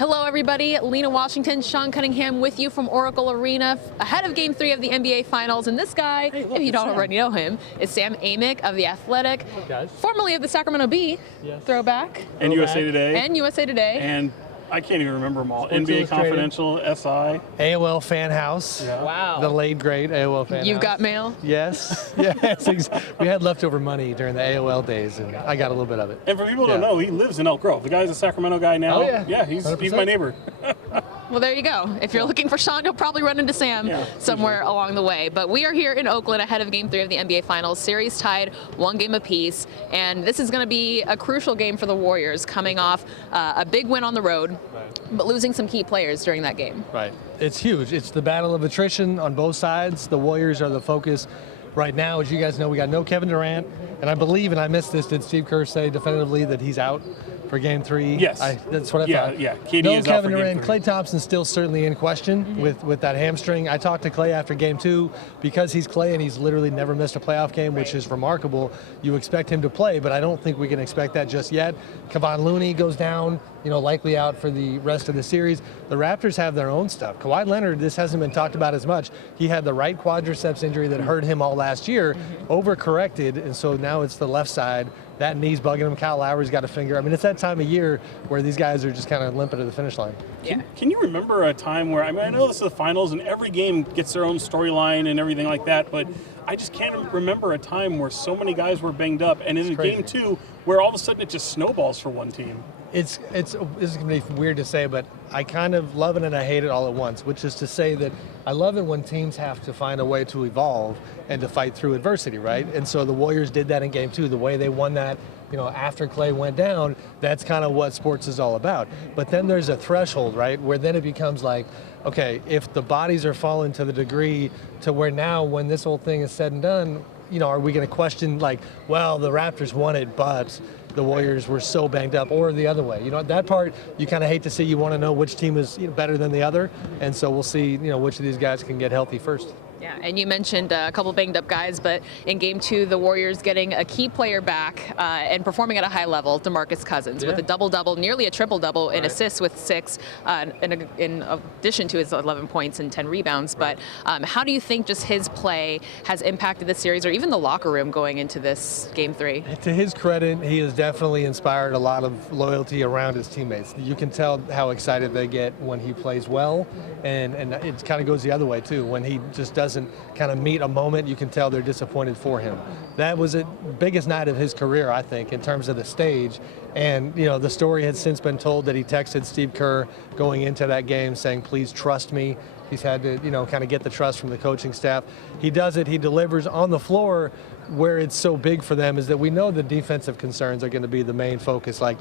Hello, everybody. Lena Washington, Sean Cunningham with you from Oracle Arena ahead of Game 3 of the NBA Finals. And this guy, Hey, look, if you don't Sam. already know him, is Sam Amick of The Athletic, Guys. formerly of the Sacramento Bee, Yes. throwback, And USA Today. and USA Today. And I can't even remember them all. Sports NBA Illustrated. Confidential, SI. AOL Fan House. Yeah. Wow. The late great AOL Fan House. You've got mail? Yes. Yes. We had leftover money during the AOL days, and I got a little bit of it. And for people who don't Yeah. know, he lives in Elk Grove. The guy's a Sacramento guy now. Oh, yeah. Yeah, he's 100%. my neighbor. Well, there you go. If you're looking for Sean, you'll probably run into Sam Yeah, somewhere along the way. But we are here in Oakland ahead of Game 3 of the NBA Finals. Series tied, one game apiece. And this is going to be a crucial game for the Warriors, coming off a big win on the road, but losing some key players during that game. Right. It's huge. It's the battle of attrition on both sides. The Warriors are the focus right now. As you guys know, we got no Kevin Durant. And I believe, and I missed this, did Steve Kerr say definitively that he's out for Game 3? Yes. That's what I Yeah, thought. yeah. KD no is out Kevin for Game Durant. 3. Klay Thompson's still certainly in question with that hamstring. I talked to Klay after Game 2 because he's Klay and he's literally never missed a playoff game, which is remarkable. You expect him to play, but I don't think we can expect that just yet. Kevon Looney goes down, likely out for the rest of the series. The Raptors have their own stuff. Kawhi Leonard, this hasn't been talked about as much. He had the right quadriceps injury that hurt him all last year, overcorrected, and so now it's the left side. That knee's bugging him. Kyle Lowry's got a finger. I mean, it's that time of year where these guys are just kind of limping to the finish line. Yeah. Can you remember a time where, I know this is the finals and every game gets their own storyline and everything like that, but I just can't remember a time where so many guys were banged up, and in crazy. Game 2, where all of a sudden it just snowballs for one team. This is going to be weird to say, but I kind of love it and I hate it all at once, which is to say that I love it when teams have to find a way to evolve and to fight through adversity, right? And so the Warriors did that in Game 2. The way they won that, after Klay went down, that's kind of what sports is all about. But then there's a threshold, right, where then it becomes like, okay, if the bodies are falling to the degree to where now when this whole thing is said and done, are we going to question like, well, the Raptors won it, but the Warriors were so banged up, or the other way? That part you kind of hate to see. You want to know which team is better than the other, and so we'll see, which of these guys can get healthy first. Yeah, and you mentioned a couple banged up guys, but in Game 2, the Warriors getting a key player back and performing at a high level, DeMarcus Cousins, with a double-double, nearly a triple-double in assists with 6, in addition to his 11 points and 10 rebounds. But how do you think just his play has impacted the series or even the locker room going into this Game 3? To his credit, he has definitely inspired a lot of loyalty around his teammates. You can tell how excited they get when he plays well, and it kind of goes the other way too. When he just doesn't kind of meet a moment, you can tell they're disappointed for him. That was the biggest night of his career, I think, in terms of the stage. And, the story has since been told that he texted Steve Kerr going into that game saying, please trust me. He's had to, kind of get the trust from the coaching staff. He does it. He delivers on the floor. Where it's so big for them is that we know the defensive concerns are going to be the main focus. Like,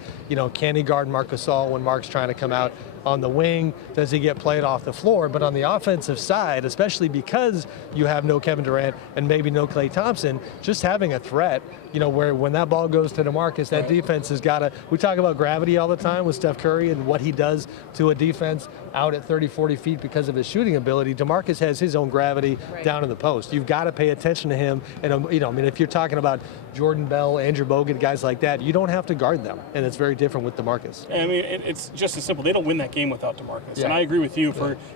can he guard Marc Gasol when Mark's trying to come out on the wing? Does he get played off the floor? But on the offensive side, especially because you have no Kevin Durant and maybe no Klay Thompson, just having a threat, where when that ball goes to DeMarcus, that defense has got to, we talk about gravity all the time with Steph Curry and what he does to a defense out at 30, 40 feet because of his shooting ability. DeMarcus has his own gravity down in the post. You've got to pay attention to him. And, if you're talking about Jordan Bell, Andrew Bogut, guys like that, you don't have to guard them. And it's very different with DeMarcus. It's just as simple. They don't win that game without DeMarcus. Yeah. And I agree with you.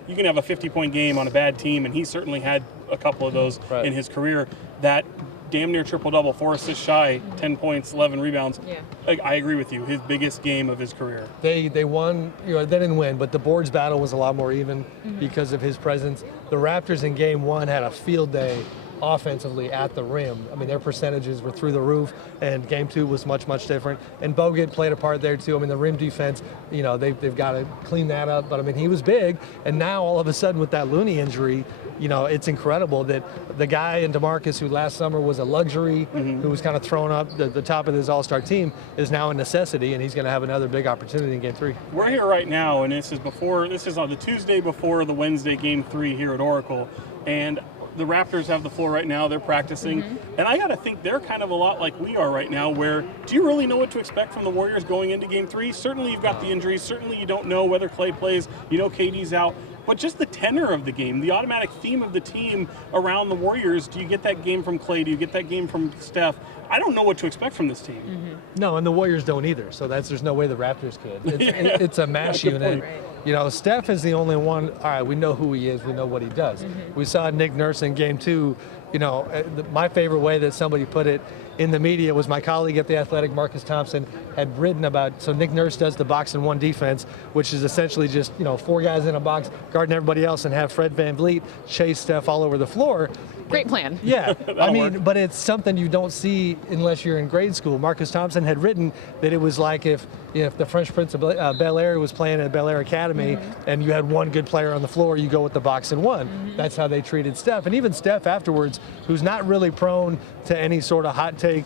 You can have a 50-point game on a bad team, and he certainly had a couple of those in his career. That damn near triple-double, 4 assists shy, 10 points, 11 rebounds. Yeah. I agree with you. His biggest game of his career. They won, they didn't win, but the boards battle was a lot more even because of his presence. The Raptors in Game 1 had a field day offensively at the rim. I mean, their percentages were through the roof, and Game 2 was much, much different. And Bogut played a part there too. I mean, the rim defense, they've got to clean that up. But I mean, he was big, and now all of a sudden with that Looney injury, it's incredible that the guy in DeMarcus who last summer was a luxury, who was kind of thrown up the top of his all-star team, is now a necessity, and he's going to have another big opportunity in Game 3. We're here right now, and this is on the Tuesday before the Wednesday Game 3 here at Oracle, and the Raptors have the floor right now. They're practicing. And I got to think they're kind of a lot like we are right now, where do you really know what to expect from the Warriors going into Game 3? Certainly you've got the injuries. Certainly you don't know whether Klay plays. KD's out. but just the tenor of the game, the automatic theme of the team around the Warriors. Do you get that game from Clay? Do you get that game from Steph? I don't know what to expect from this team. No, and the Warriors don't either. So there's no way the Raptors could. It's a mash Good unit. point. You know, Steph is the only one. All right, we know who he is. We know what he does. We saw Nick Nurse in Game 2. You know, my favorite way that somebody put it in the media was my colleague at The Athletic, Marcus Thompson, had written about, so Nick Nurse does the box and one defense, which is essentially just, you know, 4 guys in a box, guarding everybody else, and have Fred VanVleet chase Steph all over the floor. Great plan. Yeah, I mean, work. but it's something you don't see unless you're in grade school. Marcus Thompson had written that it was like if the Fresh Prince of Bel Air was playing at Bel Air Academy and you had one good player on the floor, you go with the box and one. That's how they treated Steph. And even Steph afterwards, who's not really prone to any sort of hot take,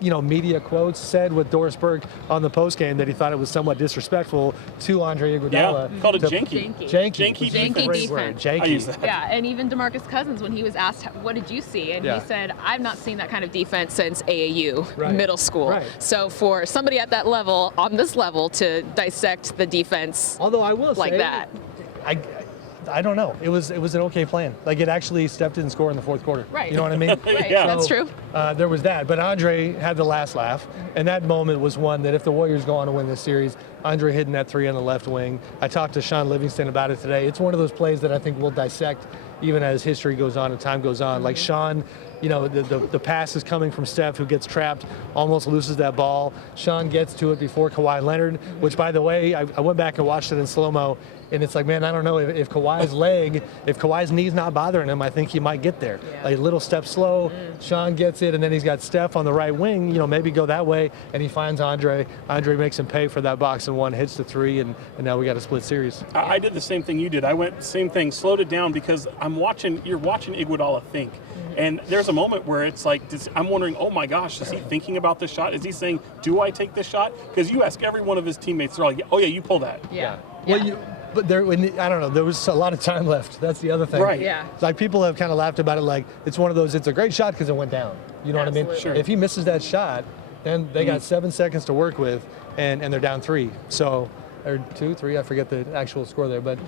you know, media quotes, said with Doris Burke on the postgame that he thought it was somewhat disrespectful to Andre Iguodala. Yeah, called it to- janky. Janky. Janky Janky Great word, defense. I use Janky. that. Yeah, and even DeMarcus Cousins, when he was asked, what did you see? And Yeah. he said, I've not seen that kind of defense since AAU, Right. middle school. Right. So for somebody at that level, on this level, to dissect the defense Although I will like say, that. I don't know. It was an okay plan. Like, it actually, Steph didn't score in the fourth quarter. Right. You know what I mean? Right, Yeah. that's So, true. There was that, but Andre had the last laugh, and that moment was one that if the Warriors go on to win this series, Andre hitting that three on the left wing. I talked to Sean Livingston about it today. It's one of those plays that I think we'll dissect even as history goes on and time goes on. Like Sean, you know, the pass is coming from Steph, who gets trapped, almost loses that ball. Sean gets to it before Kawhi Leonard, which, by the way, I went back and watched it in slow-mo, and it's like, man, I don't know, if Kawhi's knee's not bothering him, I think he might get there. Yeah. Like, a little step slow, Sean gets it, and then he's got Steph on the right wing, you know, maybe go that way, and he finds Andre. Andre makes him pay for that box and one, hits the three, and now we got a split series. I did the same thing you did. I went same thing, slowed it down because you're watching Iguodala think. And there's a moment where it's like, I'm wondering, oh my gosh, is he thinking about this shot? Is he saying, do I take this shot? Because you ask every one of his teammates, they're like, oh yeah, you pull that. Yeah. Well, but I don't know, there was a lot of time left. That's the other thing. Right. Yeah. It's like, people have kind of laughed about it, like, it's one of those, it's a great shot because it went down. You know what I mean? Absolutely. Sure. If he misses that shot, then they got 7 seconds to work with, and they're down 3. So, or 2, 3, I forget the actual score there. But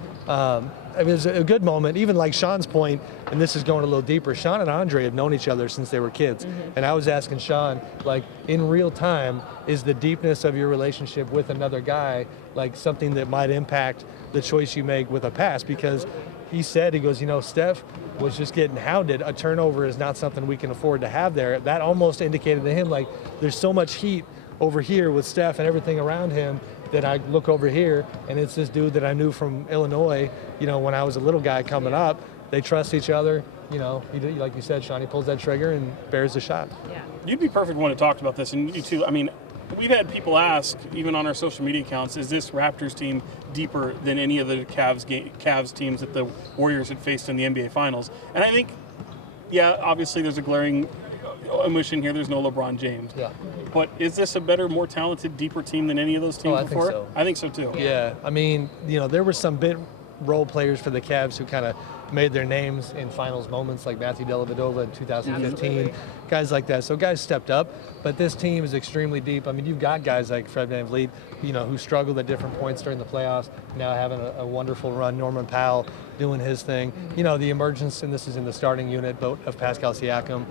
it was a good moment. Even like Sean's point, and this is going a little deeper, Sean and Andre have known each other since they were kids. And I was asking Sean, like, in real time, is the deepness of your relationship with another guy like something that might impact the choice you make with a pass? Because he said, he goes, you know, Steph was just getting hounded. A turnover is not something we can afford to have there. That almost indicated to him, like, there's so much heat over here with Steph and everything around him that I look over here, and it's this dude that I knew from Illinois, you know, when I was a little guy coming up. They trust each other. You know, like you said, Sean, he pulls that trigger and bears the shot. Yeah. You'd be perfect one to talk about this, and you too. I mean, we've had people ask, even on our social media accounts, is this Raptors team deeper than any of the Cavs teams that the Warriors had faced in the NBA Finals? And I think, yeah, obviously there's a glaring omission here. There's no LeBron James. Yeah. But is this a better, more talented, deeper team than any of those teams I think before? so. I think so too. Yeah, I mean, you know, there were some bit role players for the Cavs who kind of made their names in finals moments, like Matthew Dellavedova in 2015, Absolutely. guys like that. So guys stepped up, but this team is extremely deep. I mean, you've got guys like Fred VanVleet, you know, who struggled at different points during the playoffs, now having a wonderful run. Norman Powell doing his thing. You know, the emergence, and this is in the starting unit, but of Pascal Siakam.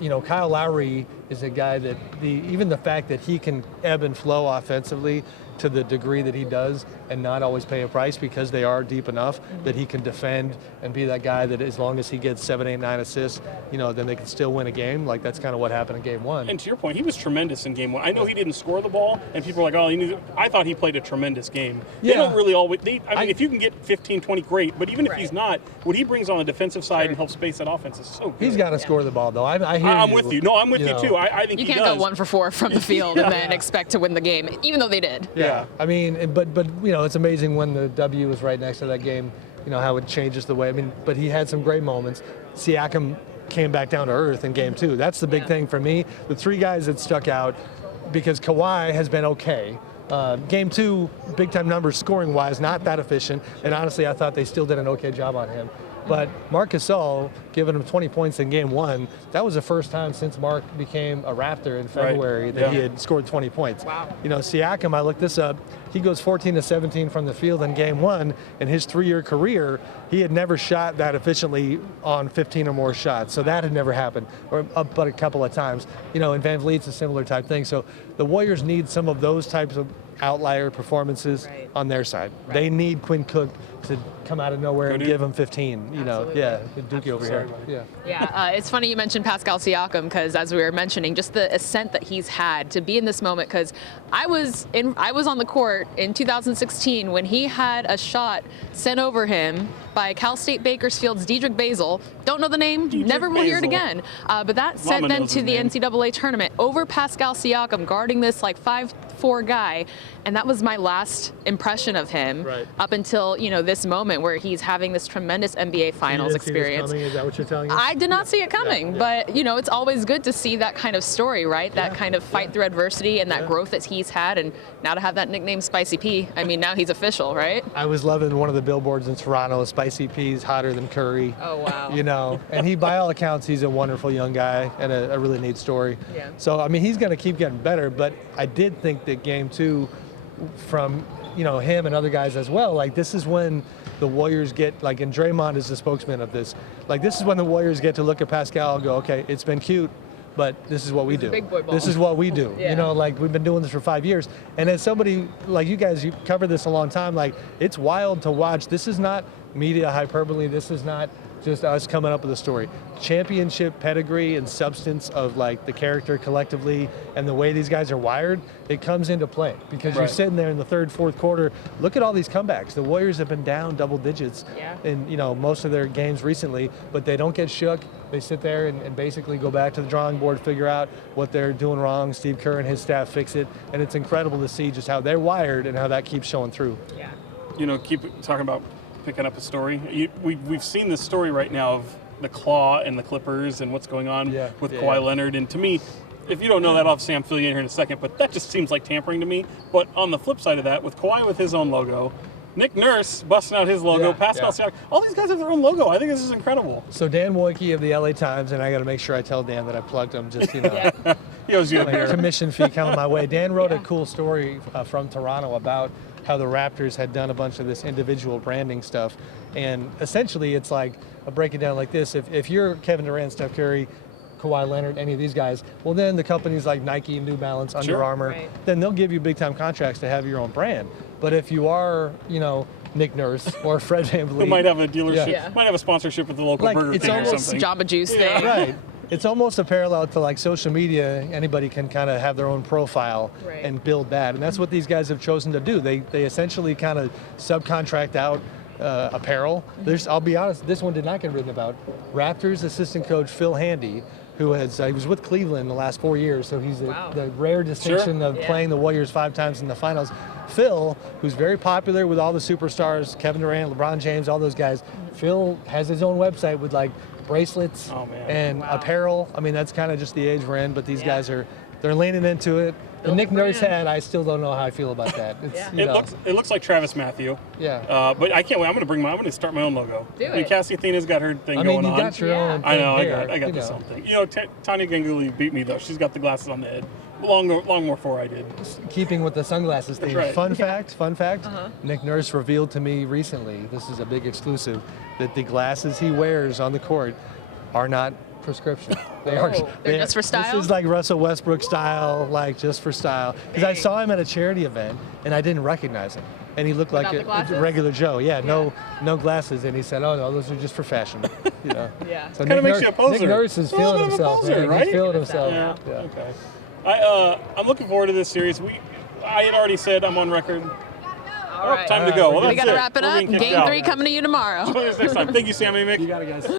You know, Kyle Lowry is a guy that even the fact that he can ebb and flow offensively to the degree that he does and not always pay a price because they are deep enough that he can defend and be that guy that as long as he gets 7, 8, 9 assists, you know, then they can still win a game. Like, that's kind of what happened in game 1. And to your point, he was tremendous in game 1. I know he didn't score the ball, and people are like, oh, I thought he played a tremendous game. They Yeah. don't really always, I mean, if you can get 15, 20, great, but even if Right. he's not, what he brings on the defensive side and helps space that offense is so good. He's got to score the ball, though. I hear I'm with you. No, I'm with you know. too. I think You he can't does. go 1 for 4 from the field and then expect to win the game, even though they did. Yeah. I mean, but you know, it's amazing when the W was right next to that game, you know, how it changes the way. I mean, but he had some great moments. Siakam came back down to earth in game 2. That's the big thing for me. The 3 guys that stuck out, because Kawhi has been okay. Game 2, big time numbers scoring wise, not that efficient. And honestly, I thought they still did an okay job on him. But Marc Gasol giving him 20 points in game 1, that was the first time since Marc became a Raptor in February that he had scored 20 points. Wow. You know, Siakam, I looked this up, he goes 14 to 17 from the field in game 1. In his 3-year career, he had never shot that efficiently on 15 or more shots. So that had never happened, or but a couple of times. You know, and Van Vliet's a similar type thing. So the Warriors need some of those types of outlier performances on their side. They need Quinn Cook to come out of nowhere and give him 15. You know, Dookie over here. It's funny you mentioned Pascal Siakam, because as we were mentioning, just the ascent that he's had to be in this moment. Because I was on the court in 2016 when he had a shot sent over him by Cal State Bakersfield's Dedrick Basil. Don't know the name, never will hear it again. But that sent them to the NCAA tournament over Pascal Siakam guarding this like 5'4" guy, and that was my last impression of him up until this moment where he's having this tremendous NBA Finals experience. Is that what you're telling us? I did not see it coming, but it's always good to see that kind of story, right? That kind of fight through adversity and that growth that he's had, and now to have that nickname Spicy P. I mean, now he's official, right? I was loving one of the billboards in Toronto, Spicy P's hotter than Curry. Oh, wow. And he, by all accounts, he's a wonderful young guy and a really neat story. Yeah. So, I mean, he's going to keep getting better, but I did think that game 2 from, him and other guys as well, like this is when the Warriors get, like, and Draymond is the spokesman of this, like this is when the Warriors get to look at Pascal and go, okay, it's been cute, but this is what we do. Big boy ball. This is what we do. Yeah. Like we've been doing this for 5 years. And as somebody like you guys, you covered this a long time, like it's wild to watch. This is not media hyperbole. This is not just us coming up with a story. Championship pedigree and substance of like the character collectively and the way these guys are wired, it comes into play because you're sitting there in the third, fourth quarter. Look at all these comebacks. The Warriors have been down double digits in most of their games recently, but they don't get shook. They sit there and basically go back to the drawing board, figure out what they're doing wrong. Steve Kerr and his staff fix it, and it's incredible to see just how they're wired and how that keeps showing through. Yeah. Keep talking about picking up a story. We've seen this story right now of the Claw and the Clippers and what's going on with Kawhi Leonard. And to me, if you don't know that, obviously I'm filling you in here in a second, but that just seems like tampering to me. But on the flip side of that, with Kawhi with his own logo, Nick Nurse busting out his logo, Pascal Siakam, all these guys have their own logo. I think this is incredible. So Dan Wojcicki of the LA Times, and I got to make sure I tell Dan that I plugged him, just he owes you a commission fee coming my way. Dan wrote a cool story from Toronto about how the Raptors had done a bunch of this individual branding stuff, and essentially it's like, I'll break it down like this: if you're Kevin Durant, Steph Curry, Kawhi Leonard, any of these guys, well then the companies like Nike, New Balance, Under Armour, then they'll give you big time contracts to have your own brand. But if you are, Nick Nurse or Fred VanVleet, who might have a dealership, might have a sponsorship with the local Burger King or something. Jamba Juice thing. Right. It's almost a parallel to like social media. Anybody can kind of have their own profile and build that. And that's what these guys have chosen to do. They essentially kind of subcontract out apparel. I'll be honest, this one did not get written about. Raptors assistant coach Phil Handy, who he was with Cleveland the last 4 years, so he's the rare distinction of playing the Warriors 5 times in the finals. Phil, who's very popular with all the superstars, Kevin Durant, LeBron James, all those guys, Phil has his own website with like bracelets and apparel. I mean, that's kind of just the age we're in, but these guys they're leaning into it. The Nick Nurse hat, I still don't know how I feel about that. It looks like Travis Matthew. Yeah. But I can't wait. I'm going to start my own logo. Do it. I mean, Cassie Athena's got her thing going on. You got your own. I know. I got the same thing. Tanya Ganguli beat me though. She's got the glasses on the head. Long more before I did. Keeping with the sunglasses thing. Right. Fun fact. Nick Nurse revealed to me recently, this is a big exclusive, that the glasses he wears on the court are not prescription. They're just for style? This is like Russell Westbrook style, like just for style. Because I saw him at a charity event and I didn't recognize him. And he looked like a regular Joe. No glasses. And he said, oh no, those are just for fashion. So kind of makes you a poser. Nick Nurse is feeling himself. Poser, right? He's feeling himself. Yeah. Okay. I'm looking forward to this series. I had already said I'm on record. All right. Time to go. Well, we got to wrap it up. Game 3 coming to you tomorrow. Join us next time. Thank you, Sammy Mick. You got it, guys.